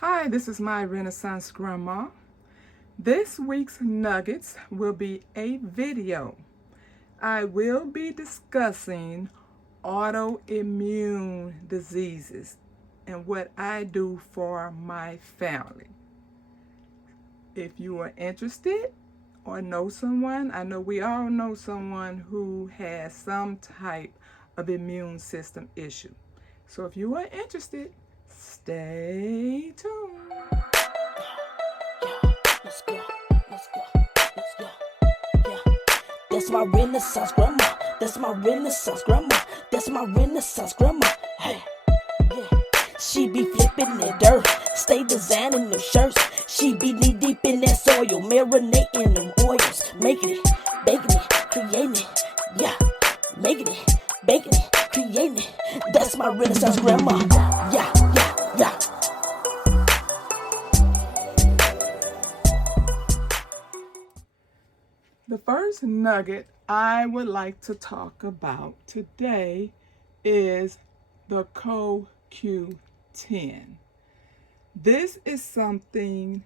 Hi, this is my Renaissance Grandma. This week's nuggets will be a video. I will be discussing autoimmune diseases and what I do for my family. If you are interested or know someone, I know we all know someone who has some type of immune system issue. So if you are interested, stay tuned. Let's go, let's go, let's go. Yeah, that's my Renaissance grandma. That's my Renaissance grandma. That's my Renaissance grandma. Hey, yeah. She be flipping that dirt, stay designing them shirts. She be knee deep in that soil, marinating them oils, making it, baking it, creating it. Yeah, making it, baking it, creating it. That's my Renaissance grandma. Yeah, yeah, yeah. The first nugget I would like to talk about today is the CoQ10. This is something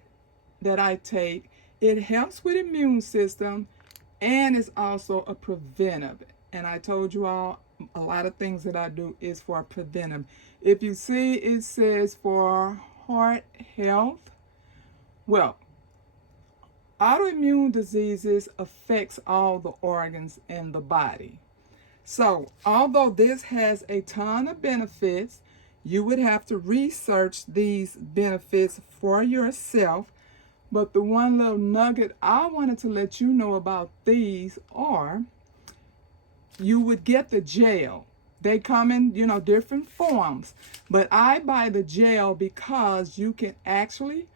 that I take. It helps with immune system and is also a preventive. And I told you all a lot of things that I do is for preventive. If you see it says for heart health, well, autoimmune diseases affects all the organs in the body. So, although this has a ton of benefits, you would have to research these benefits for yourself. But the one little nugget I wanted to let you know about these are you would get the gel. They come in, different forms. But I buy the gel because you can actually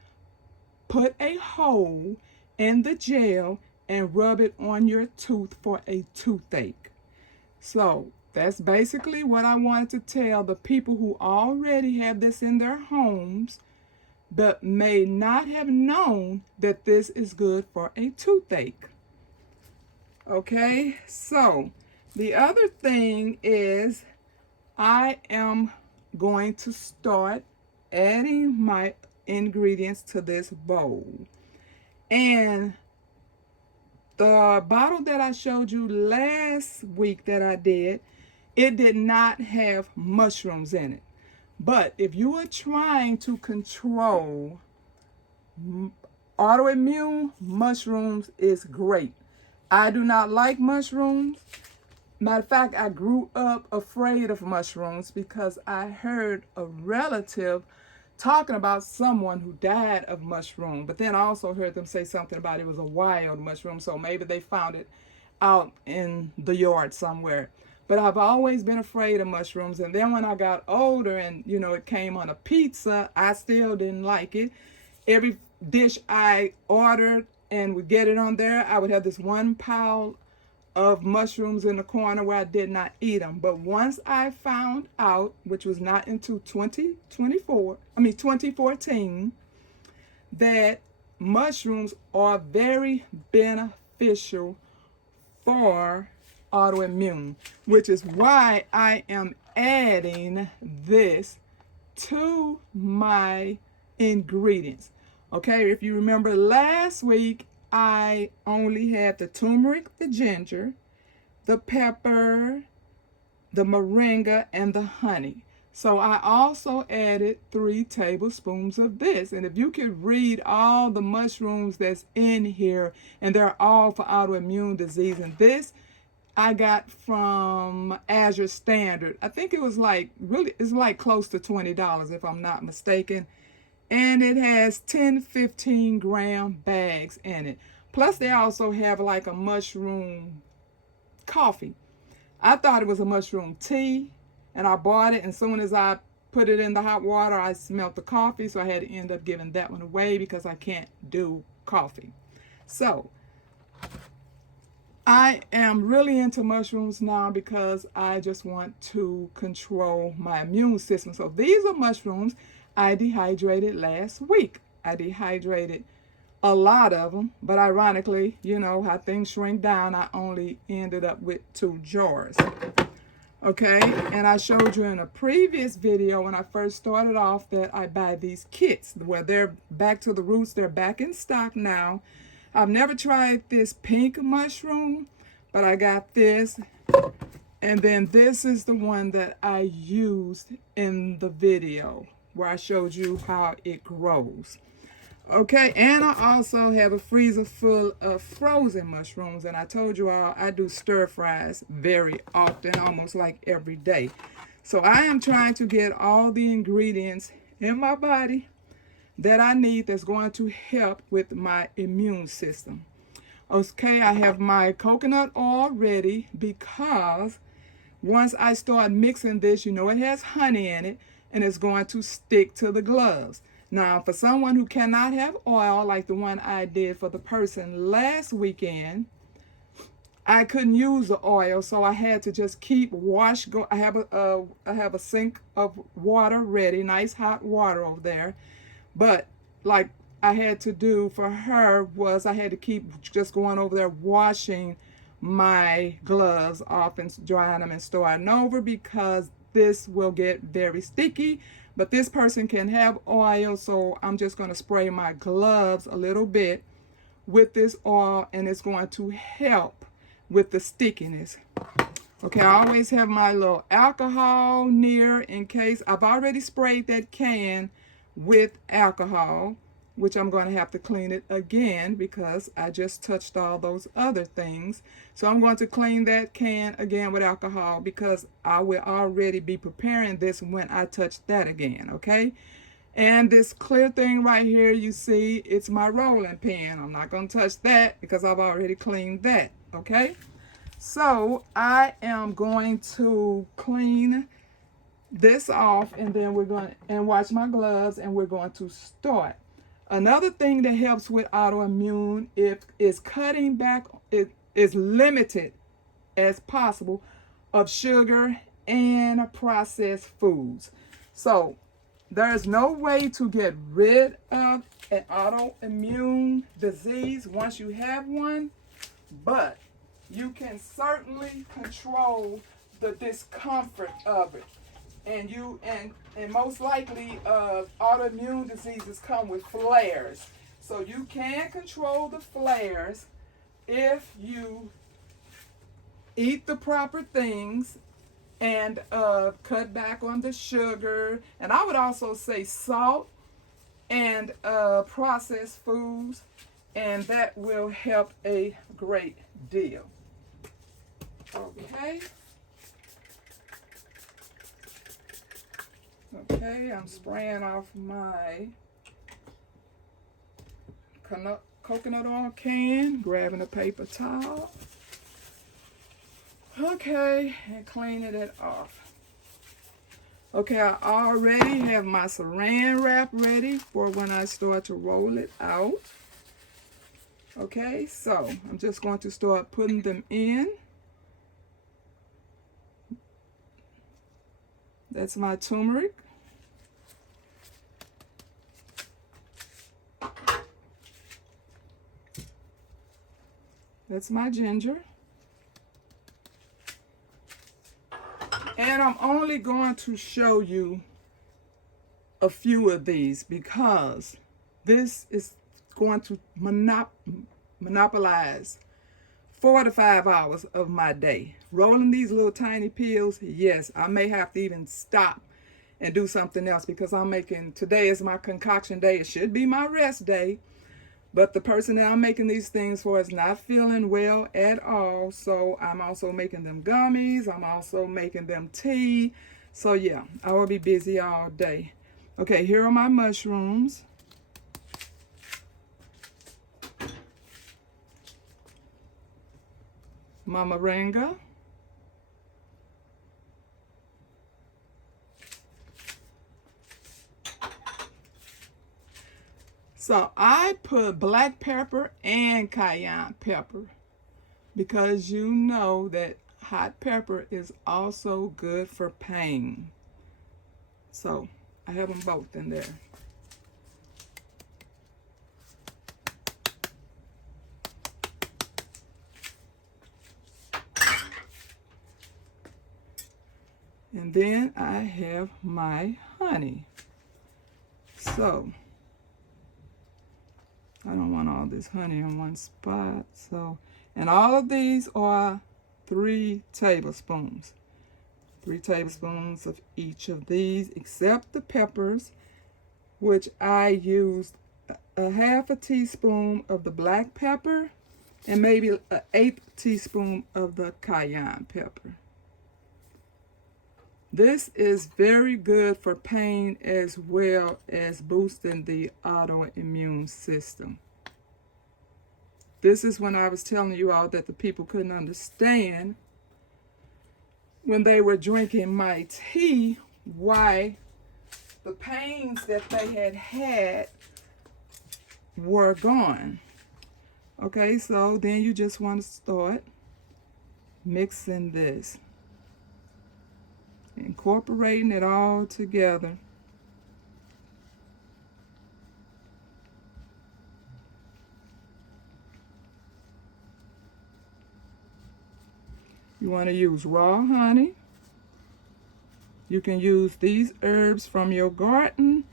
put a hole in the gel and rub it on your tooth for a toothache. So that's basically what I wanted to tell the people who already have this in their homes but may not have known that this is good for a toothache. Okay, so the other thing is I am going to start adding my ingredients to this bowl. And the bottle that I showed you last week that I did, it did not have mushrooms in it. But if you are trying to control autoimmune, mushrooms is great. I do not like mushrooms. Matter of fact, I grew up afraid of mushrooms because I heard a relative talking about someone who died of mushroom, but then I also heard them say something about it was a wild mushroom, so maybe they found it out in the yard somewhere. But I've always been afraid of mushrooms, and then when I got older and it came on a pizza, I still didn't like it. Every dish I ordered and would get it on there, I would have this one pile of mushrooms in the corner where I did not eat them. But once I found out, which was not until 2014, that mushrooms are very beneficial for autoimmune, which is why I am adding this to my ingredients. Okay, if you remember last week, I only had the turmeric, the ginger, the pepper, the moringa, and the honey. So I also added 3 tablespoons of this. And if you could read all the mushrooms that's in here, and they're all for autoimmune disease. And this I got from Azure Standard. I think it was it's like close to $20 if I'm not mistaken. And it has 10-15 gram bags in it. Plus they also have like a mushroom coffee. I thought it was a mushroom tea, and I bought it, and as soon as I put it in the hot water, I smelled the coffee, so I had to end up giving that one away because I can't do coffee. So I am really into mushrooms now because I just want to control my immune system. So these are mushrooms I dehydrated last week. I dehydrated a lot of them, but ironically, how things shrink down, I only ended up with 2 jars. Okay, and I showed you in a previous video when I first started off that I buy these kits where they're back to the roots. They're back in stock now. I've never tried this pink mushroom, but I got this. And then this is the one that I used in the video where I showed you how it grows. Okay, and I also have a freezer full of frozen mushrooms, and I told you all I do stir fries very often, almost like every day. So I am trying to get all the ingredients in my body that I need that's going to help with my immune system. Okay, I have my coconut oil ready because once I start mixing this, you know it has honey in it, and it's going to stick to the gloves. Now, for someone who cannot have oil, like the one I did for the person last weekend, I couldn't use the oil, so I had to just keep I have a sink of water ready, nice hot water over there. But like I had to do for her was I had to keep just going over there washing my gloves off and drying them and starting over because this will get very sticky. But this person can have oil, so I'm just going to spray my gloves a little bit with this oil, and it's going to help with the stickiness. Okay, I always have my little alcohol near in case. I've already sprayed that can with alcohol, which I'm going to have to clean it again because I just touched all those other things. So I'm going to clean that can again with alcohol because I will already be preparing this when I touch that again, okay? And this clear thing right here, you see, it's my rolling pin. I'm not going to touch that because I've already cleaned that, okay? So I am going to clean this off, and then we're going to wash my gloves, and we're going to start. Another thing that helps with autoimmune is cutting back, it is limited as possible of sugar and processed foods. So there's no way to get rid of an autoimmune disease once you have one, but you can certainly control the discomfort of it. And most likely autoimmune diseases come with flares. So you can control the flares if you eat the proper things and cut back on the sugar. And I would also say salt and processed foods, and that will help a great deal. Okay. Okay, I'm spraying off my coconut oil can, grabbing a paper towel. Okay, and cleaning it off. Okay, I already have my saran wrap ready for when I start to roll it out. Okay, so I'm just going to start putting them in. That's my turmeric. That's my ginger. And I'm only going to show you a few of these because this is going to monopolize 4 to 5 hours of my day. Rolling these little tiny pills, yes, I may have to even stop and do something else because today is my concoction day. It should be my rest day. But the person that I'm making these things for is not feeling well at all. So I'm also making them gummies. I'm also making them tea. So yeah, I will be busy all day. Okay, here are my mushrooms. My moringa. So I put black pepper and cayenne pepper because you know that hot pepper is also good for pain. So I have them both in there. And then I have my honey. So I don't want all this honey in one spot. So, and all of these are 3 tablespoons. 3 tablespoons of each of these, except the peppers, which I used a half a teaspoon of the black pepper and maybe an 1/8 teaspoon of the cayenne pepper. This is very good for pain as well as boosting the autoimmune system. This is when I was telling you all that the people couldn't understand when they were drinking my tea why the pains that they had were gone. Okay, so then you just want to start mixing this, incorporating it all together. You want to use raw honey. You can use these herbs from your garden.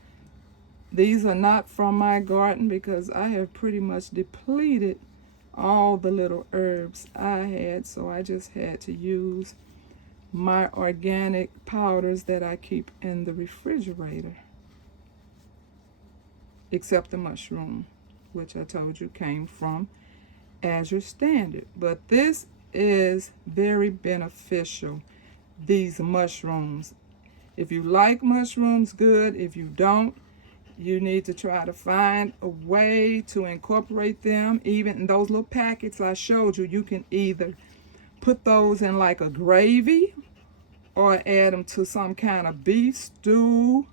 These are not from my garden because I have pretty much depleted all the little herbs I had, so I just had to use my organic powders that I keep in the refrigerator, except the mushroom, which I told you came from Azure Standard. But this is very beneficial, these mushrooms. If you like mushrooms, good. If you don't, you need to try to find a way to incorporate them. Even in those little packets I showed you, you can either put those in like a gravy or add them to some kind of beef stew,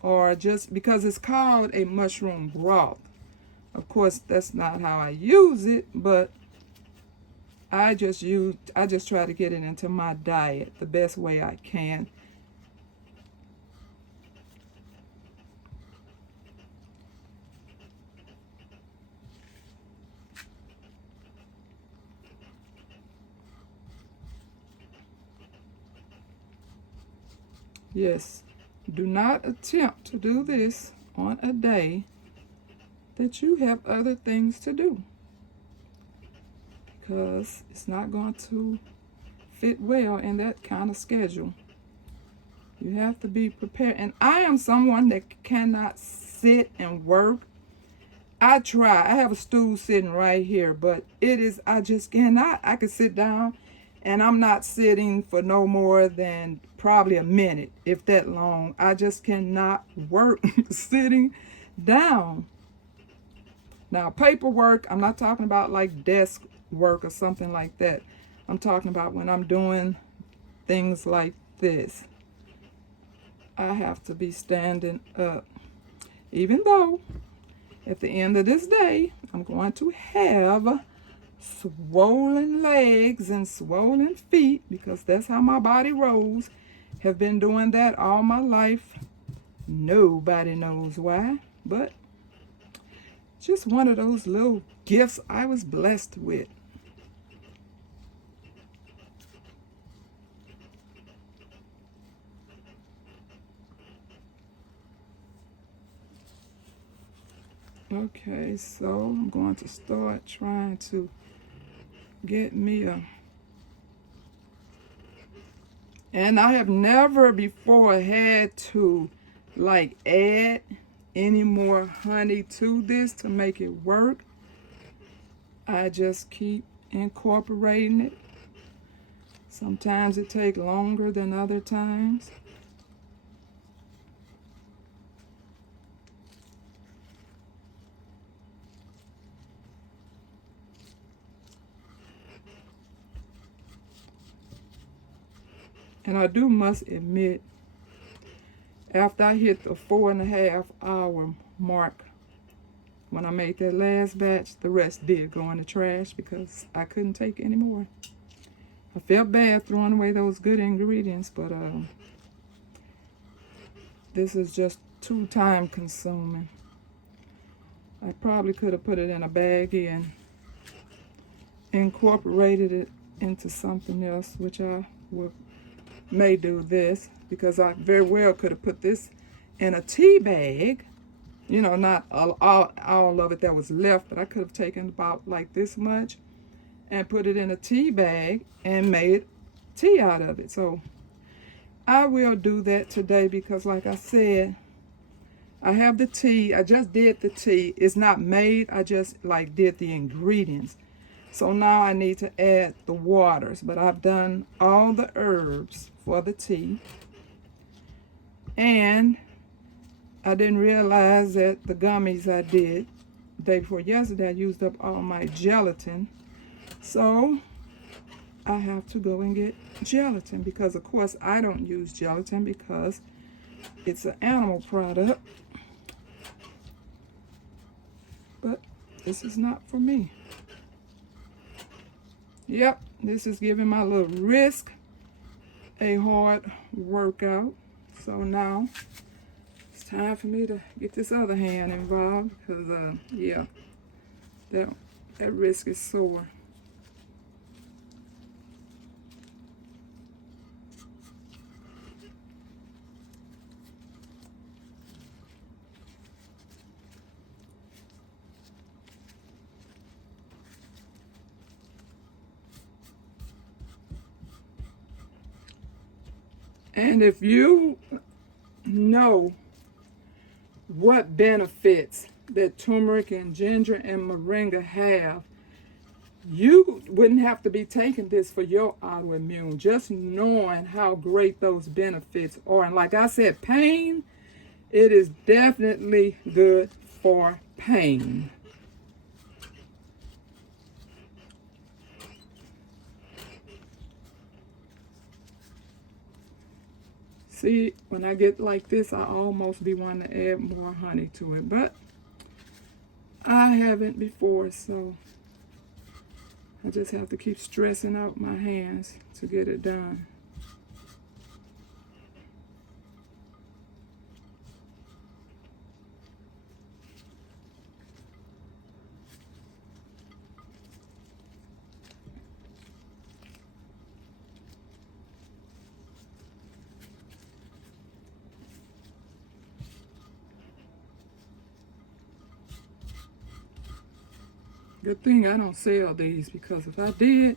or just because it's called a mushroom broth. Of course, that's not how I use it, but I just try to get it into my diet the best way I can. Yes, do not attempt to do this on a day that you have other things to do, because it's not going to fit well in that kind of schedule. You have to be prepared. And I am someone that cannot sit and work. I try. I have a stool sitting right here, but I just cannot. I could sit down and I'm not sitting for no more than probably a minute, if that long. I just cannot work sitting down. Now, paperwork, I'm not talking about like desk work or something like that. I'm talking about when I'm doing things like this. I have to be standing up. Even though at the end of this day, I'm going to have swollen legs and swollen feet, because that's how my body rolls. Have been doing that all my life. Nobody knows why, but just one of those little gifts I was blessed with. Okay, so I'm going to start trying to get me a... And I have never before had to like add any more honey to this to make it work. I just keep incorporating it. Sometimes it takes longer than other times. And I must admit, after I hit the 4.5 hour mark, when I made that last batch, the rest did go in the trash because I couldn't take any more. I felt bad throwing away those good ingredients, but this is just too time consuming. I probably could have put it in a baggie and incorporated it into something else, which I will may do this, because I very well could have put this in a tea bag. You know, not all of it that was left, but I could have taken about like this much and put it in a tea bag and made tea out of it. So I will do that today, because like I said, I have the tea. I just did the tea. It's not made. I just like did the ingredients. So now I need to add the waters, but I've done all the herbs for the tea. And I didn't realize that the gummies I did the day before yesterday, I used up all my gelatin. So I have to go and get gelatin, because of course I don't use gelatin because it's an animal product. But this is not for me. Yep, this is giving my little wrist a hard workout. So now it's time for me to get this other hand involved, because yeah, that wrist is sore. And if you know what benefits that turmeric and ginger and moringa have, you wouldn't have to be taking this for your autoimmune. Just knowing how great those benefits are. And like I said, pain, it is definitely good for pain. See, when I get like this, I almost be wanting to add more honey to it, but I haven't before, so I just have to keep stressing out my hands to get it done. Good thing I don't sell these, because if I did,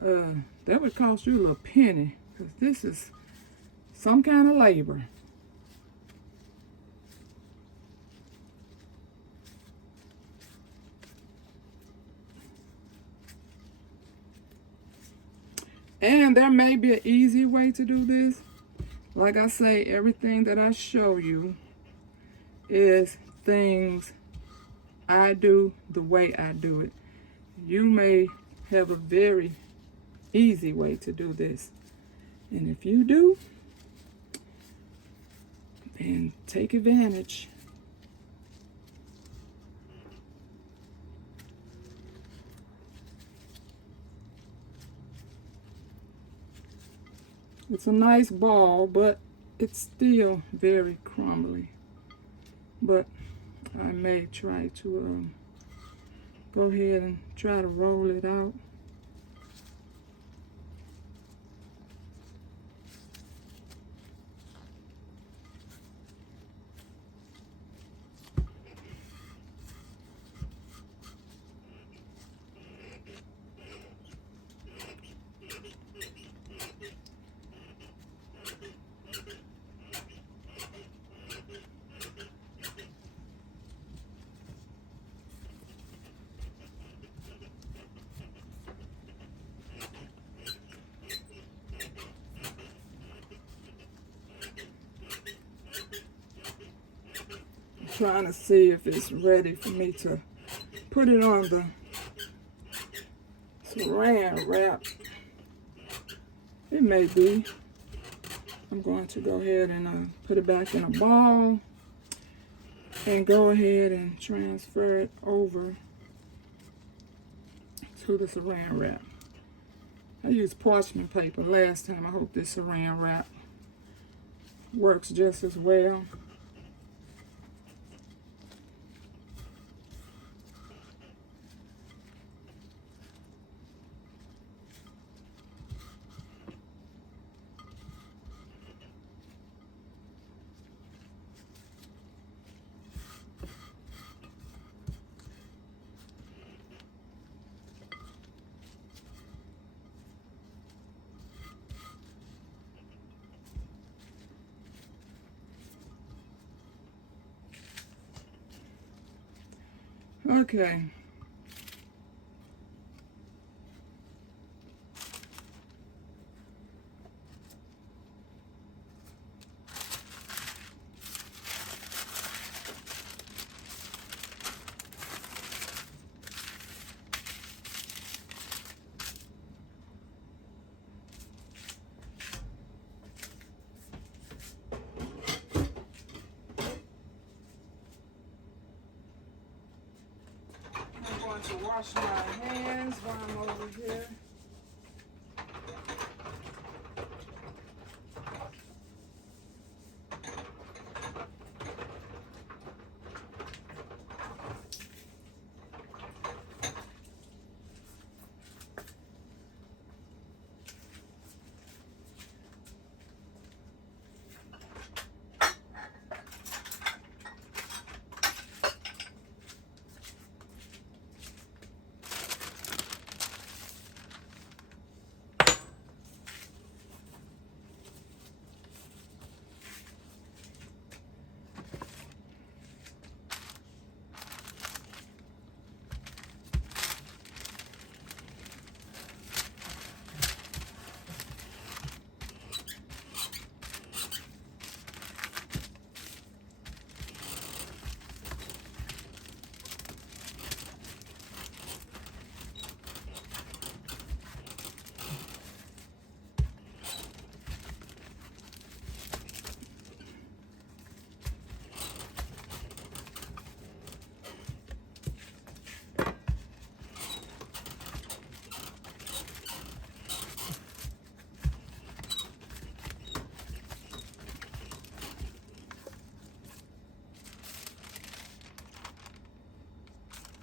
that would cost you a little penny, because this is some kind of labor. And there may be an easy way to do this. Like I say, everything that I show you is things I do the way I do it. You may have a very easy way to do this. And if you do, then take advantage. It's a nice ball, but it's still very crumbly. But I may try to go ahead and try to roll it out. Trying to see if it's ready for me to put it on the saran wrap. It may be. I'm going to go ahead and put it back in a ball and go ahead and transfer it over to the saran wrap. I used parchment paper last time. I hope this saran wrap works just as well. Okay. I'm going to wash my hands while I'm over here.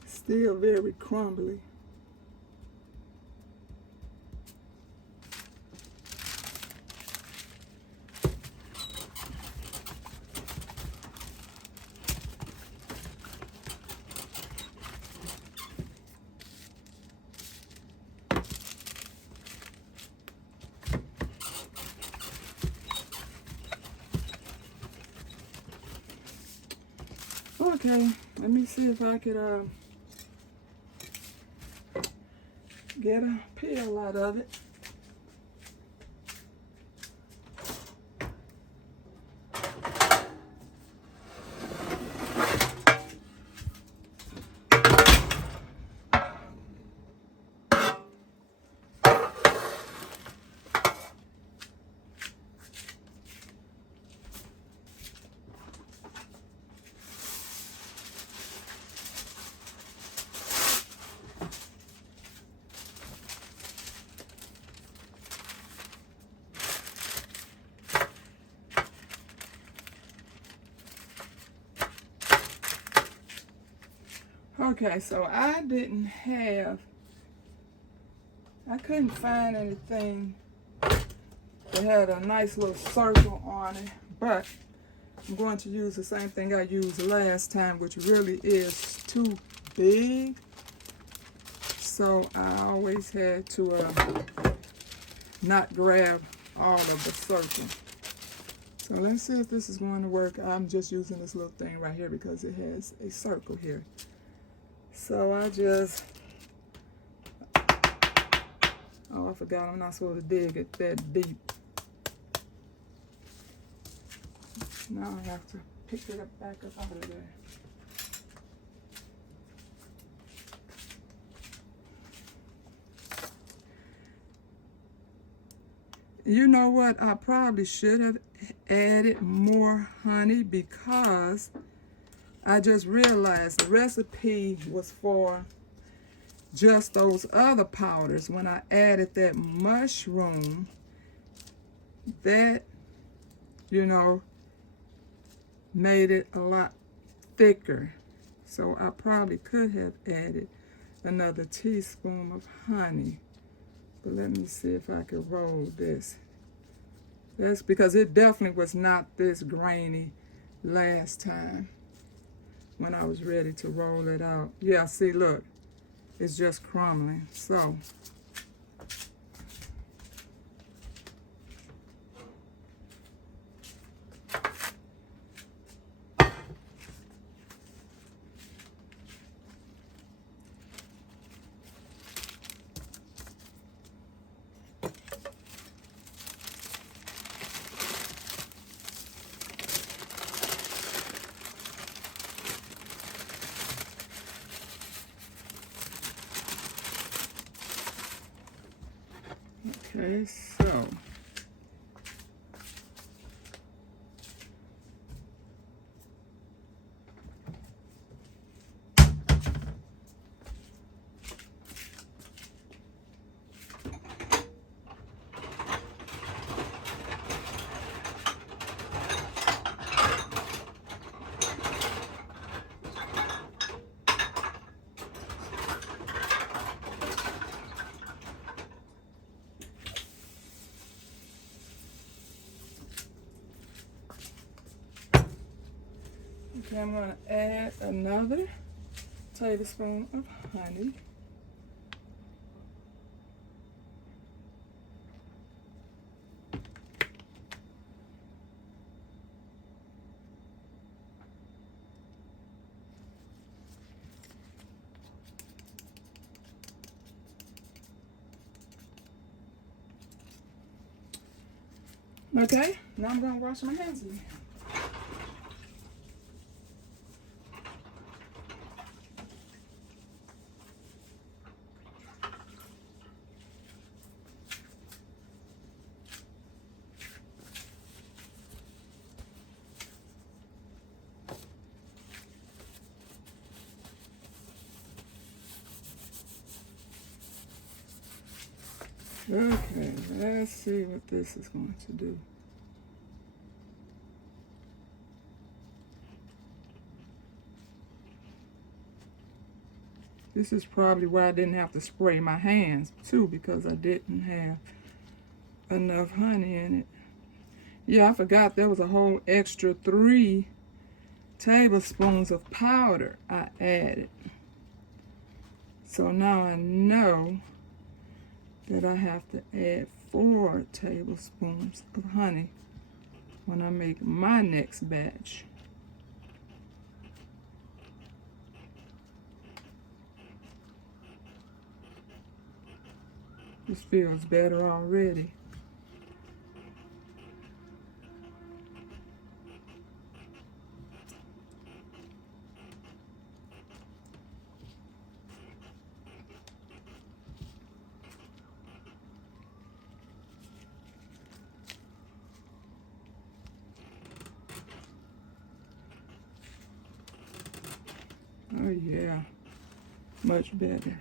Still very crumbly. Okay, let me see if I could get a peel out of it. Okay, so I couldn't find anything that had a nice little circle on it, but I'm going to use the same thing I used last time, which really is too big. So I always had to not grab all of the circle. So let's see if this is going to work. I'm just using this little thing right here because it has a circle here. So I just, oh, I forgot I'm not supposed to dig it that deep. Now I have to pick it up back up out of there. You know what? I probably should have added more honey because I just realized the recipe was for just those other powders. When I added that mushroom, that, you know, made it a lot thicker. So I probably could have added another teaspoon of honey. But let me see if I can roll this. That's because it definitely was not this grainy last time when I was ready to roll it out. Yeah, see, look, it's just crumbling. So Okay, so okay, I'm going to add another tablespoon of honey. Okay, now I'm going to wash my hands again. Okay, let's see what this is going to do. This is probably why I didn't have to spray my hands too, because I didn't have enough honey in it. Yeah, I forgot there was a whole extra 3 tablespoons of powder I added. So now I know that I have to add 4 tablespoons of honey when I make my next batch. This feels better already. Oh yeah, much better.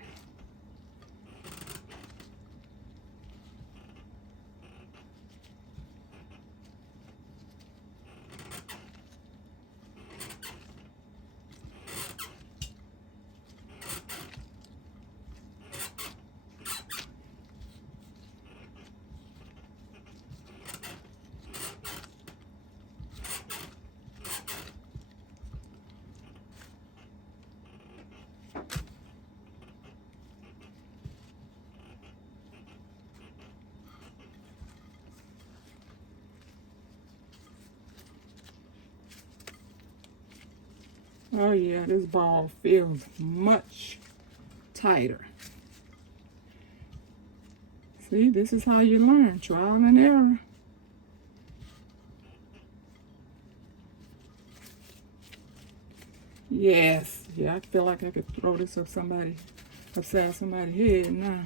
Oh yeah, this ball feels much tighter. See, this is how you learn, trial and error. Yes, yeah, I feel like I could throw this upside somebody's head now.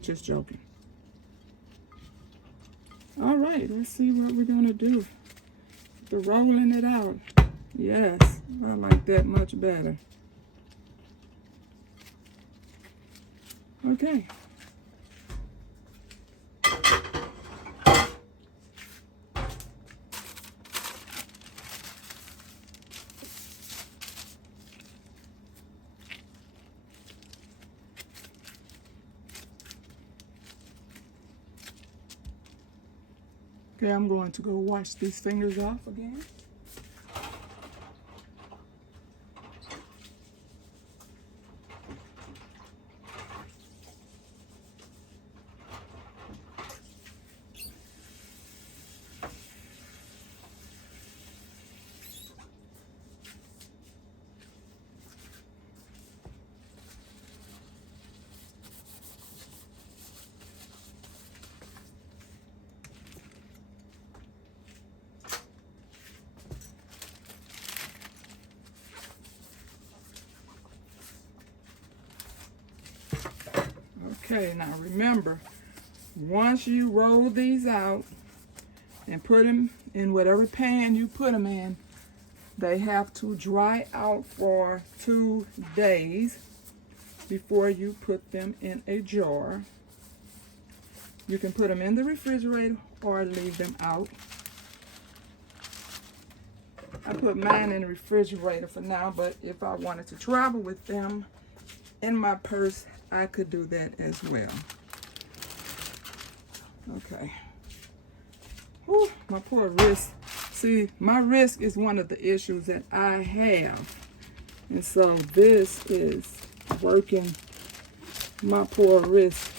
Just joking. All right, let's see what we're gonna do. The rolling it out. Yes, I like that much better. Okay. Okay, I'm going to go wash these fingers off again. Okay, now remember, once you roll these out and put them in whatever pan you put them in, they have to dry out for 2 days before you put them in a jar. You can put them in the refrigerator or leave them out. I put mine in the refrigerator for now, but if I wanted to travel with them in my purse, I could do that as well. Okay. Whew, my poor wrist. See, my wrist is one of the issues that I have. And so this is working my poor wrist.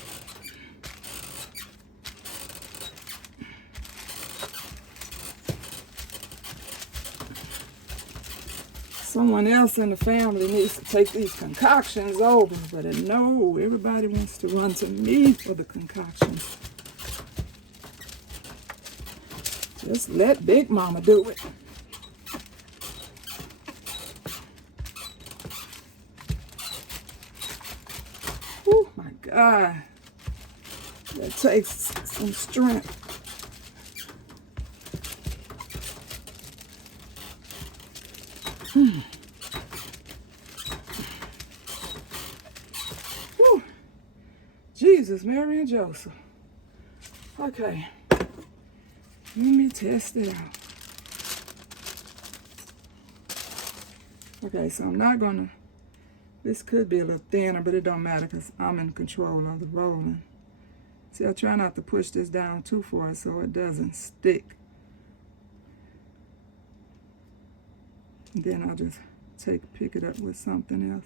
Someone else in the family needs to take these concoctions over, but no, everybody wants to run to me for the concoctions. Just let Big Mama do it. Oh my God, that takes some strength. Whew. Jesus, Mary, and Joseph. Okay, let me test it out. Okay, so I'm not gonna, this could be a little thinner, but it don't matter because I'm in control of the rolling. See, I try not to push this down too far so it doesn't stick. And then I'll just pick it up with something else.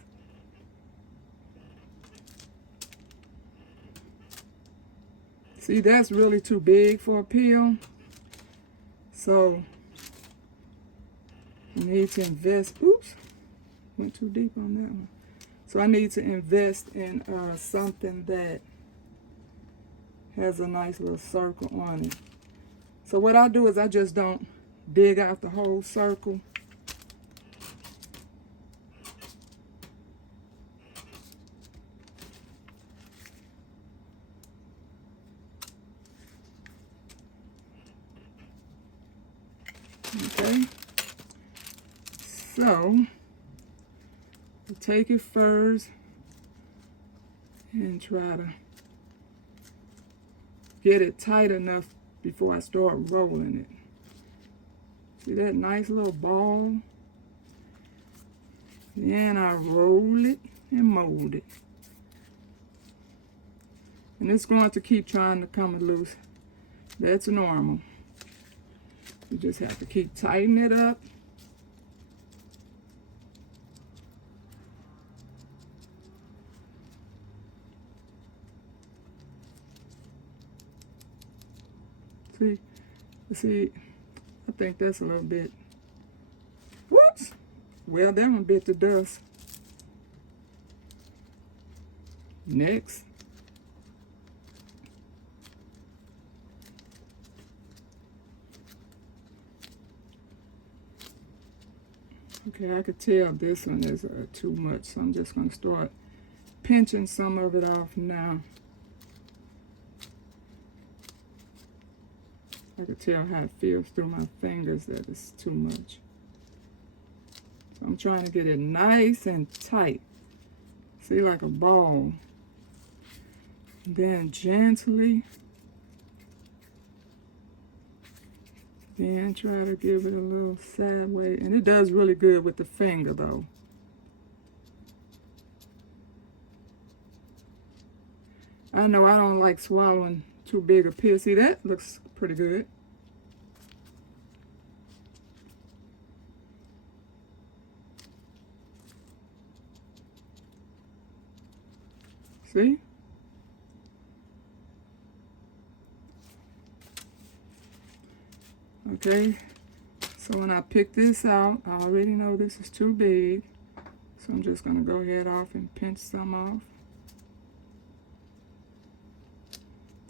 See, that's really too big for a peel. So I need to invest, oops, went too deep on that one. So I need to invest in something that has a nice little circle on it. So what I do is I just don't dig out the whole circle. Okay, so you take it first and try to get it tight enough before I start rolling it. See that nice little ball? Then I roll it and mold it. And it's going to keep trying to come loose. That's normal. You just have to keep tightening it up. See, I think that's a little bit, whoops. Well, that one bit the dust. Next. Okay, I could tell this one is too much, so I'm just going to start pinching some of it off now. I could tell how it feels through my fingers that it's too much. So I'm trying to get it nice and tight. See, like a ball. Then gently. Then try to give it a little sideways. And it does really good with the finger though. I know I don't like swallowing too big a pill. See, that looks pretty good. See? Okay, so when I pick this out, I already know this is too big. So I'm just gonna go ahead off and pinch some off.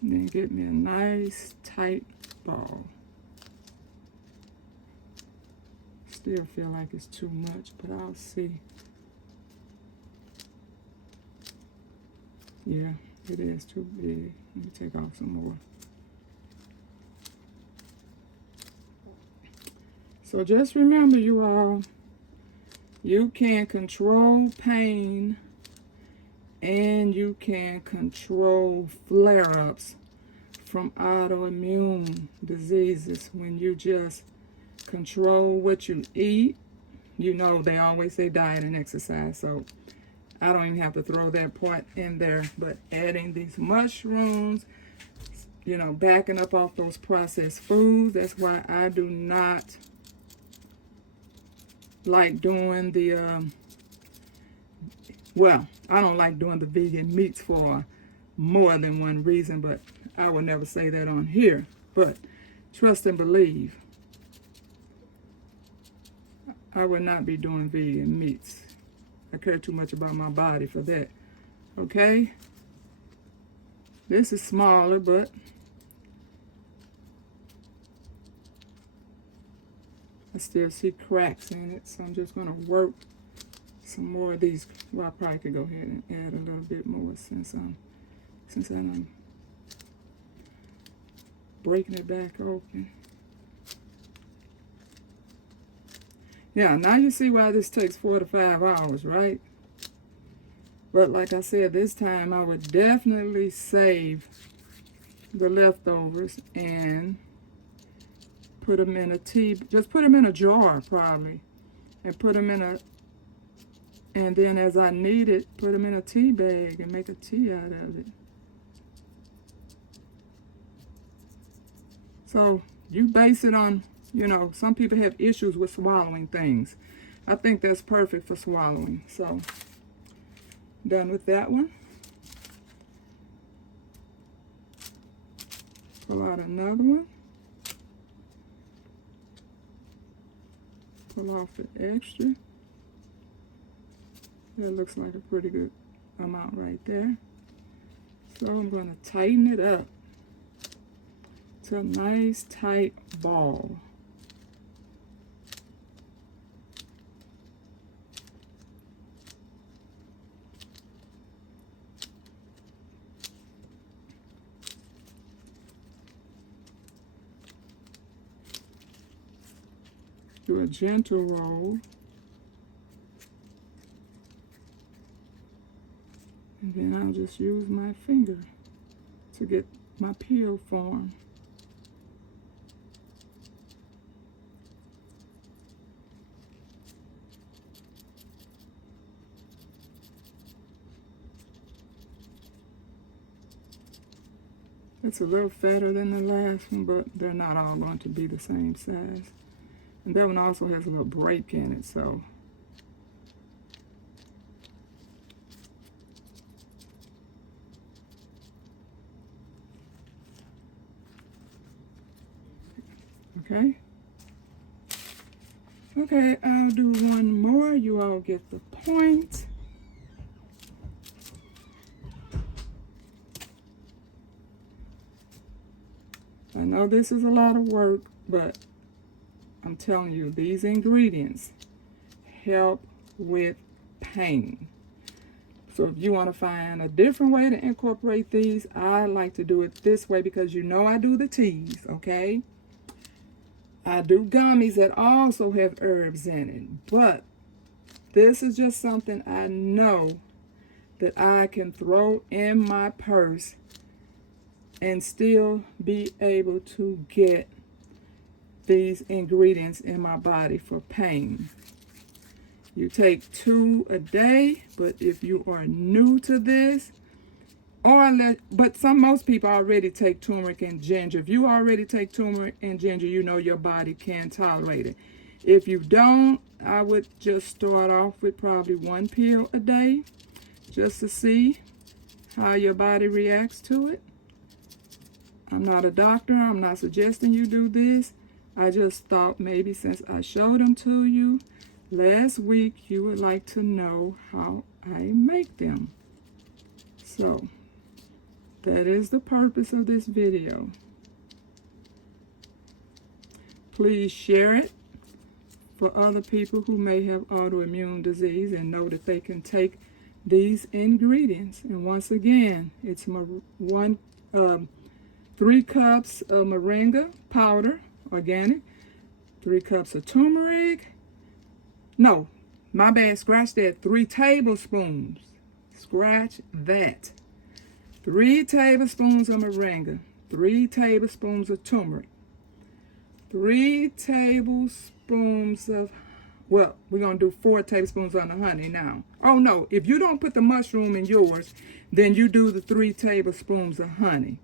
And then get me a nice tight ball. Still feel like it's too much, but I'll see. Yeah, it is too big. Let me take off some more. So just remember, you all, you can control pain and you can control flare-ups from autoimmune diseases when you just control what you eat. You know, they always say diet and exercise, so I don't even have to throw that part in there. But adding these mushrooms, you know, backing up off those processed foods. That's why I do not like doing the, well, I don't like doing the vegan meats for more than one reason, but I will never say that on here. But trust and believe, I would not be doing vegan meats. I care too much about my body for that. Okay? This is smaller, but I still see cracks in it, so I'm just going to work some more of these. Well, I probably could go ahead and add a little bit more since I'm breaking it back open. Yeah, now you see why this takes 4 to 5 hours, right? But like I said, this time I would definitely save the leftovers and put them in a just put them in a jar probably, and put them in and then as I need it, put them in a tea bag and make a tea out of it. So you base it on, you know, some people have issues with swallowing things. I think that's perfect for swallowing. So, done with that one. Pull out another one. Pull off the extra. That looks like a pretty good amount right there. So I'm going to tighten it up to a nice tight ball. Do a gentle roll. And then I'll just use my finger to get my peel formed. It's a little fatter than the last one, but they're not all going to be the same size. And that one also has a little break in it, so. Okay. Okay, I'll do one more. You all get the point. I know this is a lot of work, but I'm telling you, these ingredients help with pain. So if you want to find a different way to incorporate these, I like to do it this way because you know I do the teas, okay? I do gummies that also have herbs in it, but this is just something I know that I can throw in my purse and still be able to get these ingredients in my body for pain. You take 2 a day, but if you are new to this, most people already take turmeric and ginger. If you already take turmeric and ginger, you know your body can tolerate it. If you don't, I would just start off with probably 1 pill a day, just to see how your body reacts to it. I'm not a doctor. I'm not suggesting you do this. I just thought maybe since I showed them to you last week, you would like to know how I make them. So that is the purpose of this video. Please share it for other people who may have autoimmune disease and know that they can take these ingredients. And once again, it's 3 cups of moringa powder, organic, 3 cups of turmeric. No, my bad, scratch that. 3 tablespoons. Scratch that. 3 tablespoons of moringa, 3 tablespoons of turmeric, 3 tablespoons of, well, we're going to do 4 tablespoons on the honey now. Oh, no, if you don't put the mushroom in yours, then you do the 3 tablespoons of honey.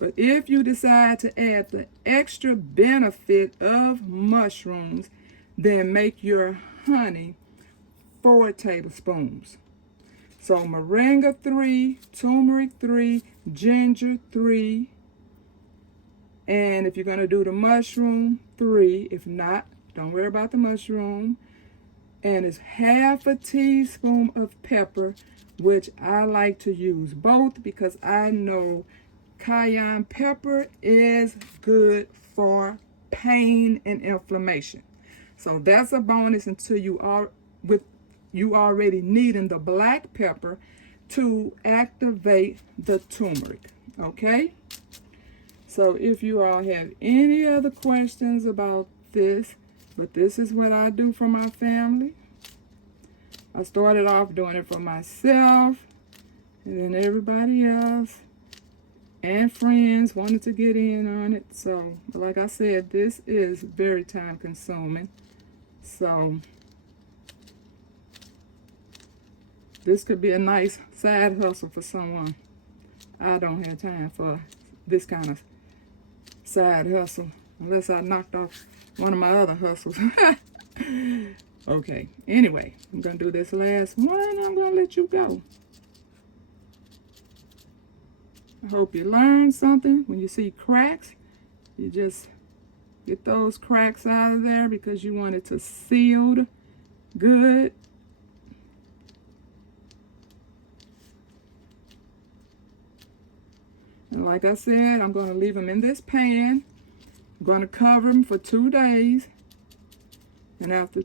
But if you decide to add the extra benefit of mushrooms, then make your honey 4 tablespoons. So moringa 3, turmeric 3, ginger 3, and if you're going to do the mushroom, 3. If not, don't worry about the mushroom. And it's half a teaspoon of pepper, which I like to use both because I know cayenne pepper is good for pain and inflammation. So that's a bonus until you already needing the black pepper to activate the turmeric. Okay? So if you all have any other questions about this, but this is what I do for my family. I started off doing it for myself, and then everybody else and friends wanted to get in on it. So, like I said, this is very time consuming. So, this could be a nice side hustle for someone. I don't have time for this kind of side hustle unless I knocked off one of my other hustles. Okay, anyway, I'm going to do this last one and I'm going to let you go. I hope you learned something. When you see cracks, you just get those cracks out of there because you want it to seal good. And like I said, I'm going to leave them in this pan. I'm going to cover them for 2 days. And after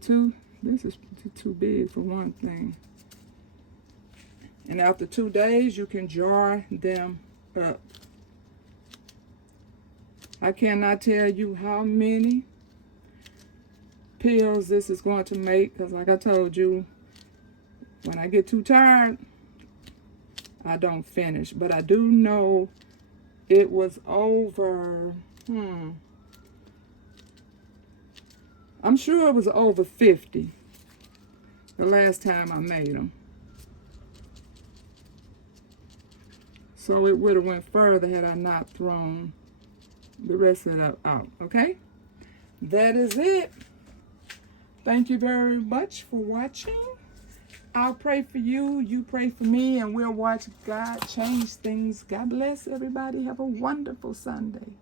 this is too big for one thing. And after 2 days, you can jar them up. I cannot tell you how many pills this is going to make, because like I told you, when I get too tired, I don't finish. But I do know it was over, I'm sure it was over 50 the last time I made them. So it would have went further had I not thrown the rest of it out, okay? That is it. Thank you very much for watching. I'll pray for you, you pray for me, and we'll watch God change things. God bless everybody. Have a wonderful Sunday.